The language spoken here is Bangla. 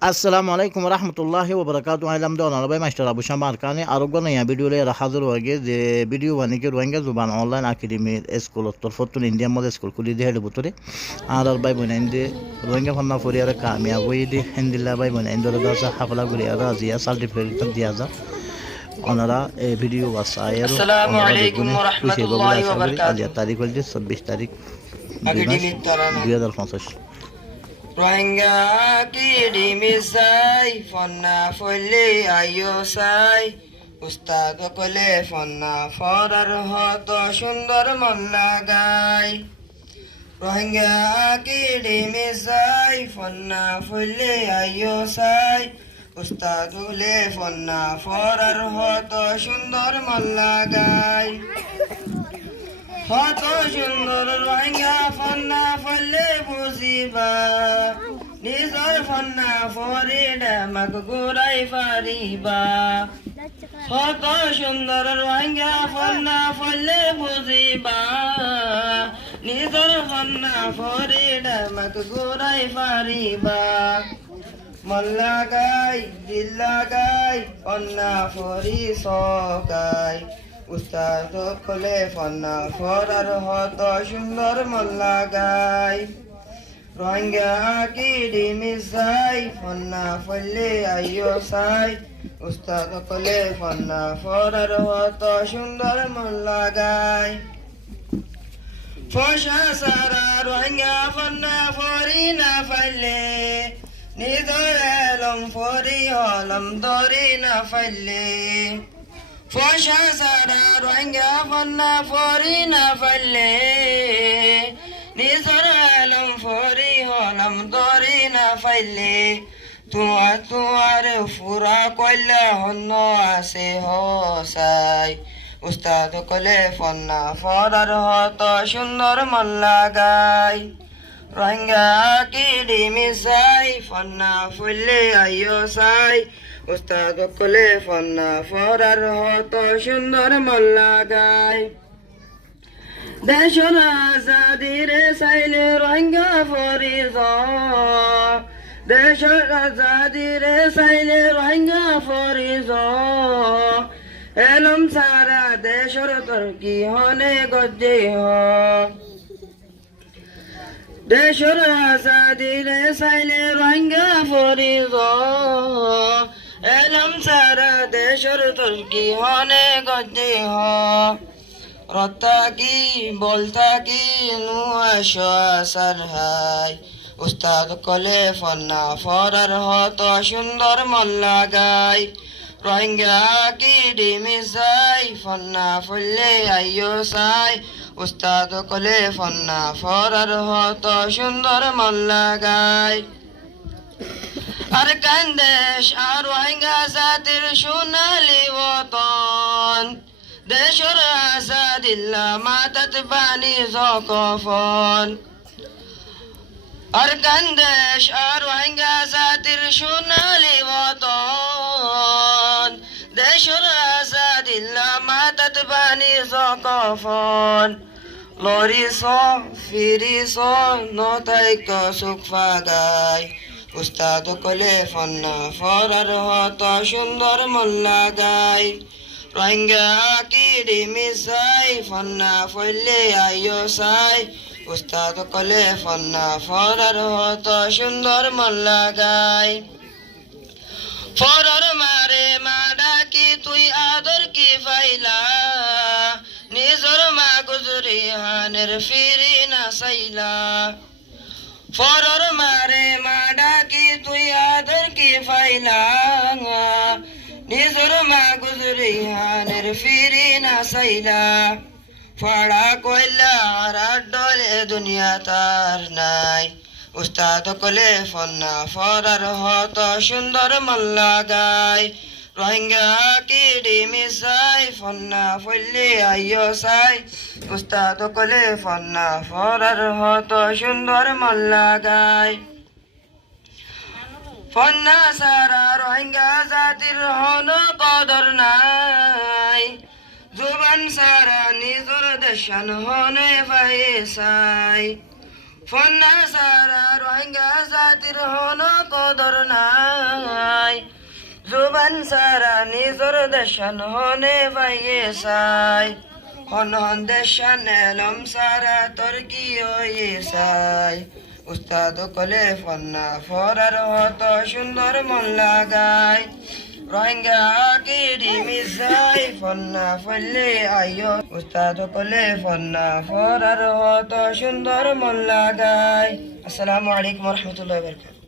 Assalamu alaikum warahmatullahi wabarakatuh. Ailam don arabai master Abu Shamar Kani arogona ya video le hadir wage de video wani ke rohingya zuban online academy school torfotun India mod school kuli de hede butore arar bai bone inde rohingya fanna foriara kamya boyidi hindilla bai bone indora dasa hafla guri ara ziya certificate diyaza onara video wasayero আসসালামু onara আলাইকুম begune ওয়া খুশি বাবুল রাহমাতুল্লাহি ওয়া আশা করি আলিয়া বারাকাতুহু। তারিখ হচ্ছে 26 তারিখ 2 মাস একাডেমিক তারানা 2050 রোহিঙ্গা কি ডিমিসাই ফন্না ফলে আইও সাই উস্তাদ কলে ফন্না ফরার হত সুন্দর মন লাগাই রোহিঙ্গা কি ডিমিসাই ফন্না ফলে আইও সাই উস্তাদ কলে ফন্না ফরার হত সুন্দর মন লাগাই কত সুন্দর রোহিঙ্গা ফন্না ফলে বুঝিবা নিজর ফন্না ফরে ডামাক গোড়াই পারিবা কত সুন্দর রোহিঙ্গা ফন্না ফলে বুঝিবা নিজর ফন্না ফরে ডামাক গোড়াই পারিবা মল্লা গাই দিল্লা গাই ফন্না ফরি সগাই উস্তাদ কলে ফন্না ফরার হত সুন্দর মল্লা গাই রোহিঙ্গা কি ডিমিসাই ফন্না ফলে আইও সাই উস্তাদ কলে ফন্না ফরার হত সুন্দর মল্লা গাই ফসা সারা রোহিঙ্গা ফন্না ফরি না ফাইলে নিজর এলম ফরি হলম দরি না ফাইলে ফসা সারা রোহিঙ্গা ফন্না ফরি না ফাইলে নিজর আলম ফরি হলম দরি না ফাইলে তোমার ফুরা কইলা হন্য আছে হসাই উস্তাদ কলে ফন্না ফরার হত সুন্দর মন লাগাই রোহিঙ্গা কি ডিমিসাই ফন্না ফুলে আইও সাই উস্তাদ কলে ফন্না ফরার হত সুন্দর মন লাগাই দেশর আজাদির সাইলে রোহিঙ্গা ফরিজ দেশর আজাদির সাইলে রোহিঙ্গা ফরিজ এলম সারা দেশর তর্কি হনে গজ্জে হ দেশর আজাদির সাইলে রোহিঙ্গা ফরিজ এলম সারা দেশর তর্কি হনে গজ্জে হ রত্তা কি বলতা কি নু আসার হাই উস্তাদ কলে ফন্না ফরার হত সুন্দর মন লাগাই রোহিঙ্গা কি ডিমিসাই ফন্না ফুলে আইও সাই উস্তাদ কলে ফন্না ফরার হত সুন্দর মন লাগাই আর কান্দেশ আর রোহিঙ্গা জাতির সোনালি ওতন দেশর আসাদিল্লা মাতাত বানি জকফন আর কান্দেশ আর রোহিঙ্গা জাতির সোনালি ওতন দেশর আসাদিল্লা মাতাত বানি জকফন লরিস ফিরিস নতাইক সুখ ফাগাই উস্তাদ কলে ফন্না ফরার হত সুন্দর মন লাগাই রোহিঙ্গা কি ডিমিসাই ফন্না ফলে আইও সাই উস্তাদ কলে ফন্না ফরার হত সুন্দর মন লাগাই ফরার মারে মাডা কি তুই আদর কি ফাইলা নিজর মা গুজরি হানের ফিরি না সাইলা ফরার মারে মাডা কি তুই আদর কি ফাইলা নিজর মা গুজরি হানের ফিরি না সাইলা ফাড়া কইলা আর ডলে দুনিয়া তার নাই উস্তাদ কলে ফন্না ফরার হত সুন্দর মন লাগাই রোহিঙ্গা কি ডিমিসাই ফন্না ফলে আইও সাই উস্তাদ কলে ফন্না ফরার হত সুন্দর মন লাগাই ফন্না সারা রোহিঙ্গা জাতির হন কদর নাই জুবান সারা নিজর দেশান হনে পাইসাই ফন্না সারা রোহিঙ্গা জাতির হন কদর নাই জুবান সারা নিজর দেশান হনে পাইয়ে চাই হন হন দেশান এলম সারা তোর কি হয়ে চাই উস্তাদ কলে ফন্না ফরার হত সুন্দর মন লাগায় রোহিঙ্গা কিরি মিসাই ফন্না ফলে আইয় উস্তাদ কলে ফন্না ফরার হত সুন্দর মন লাগায়। আসসালামু আলাইকুম রহমতুল্লাহ বরকাত।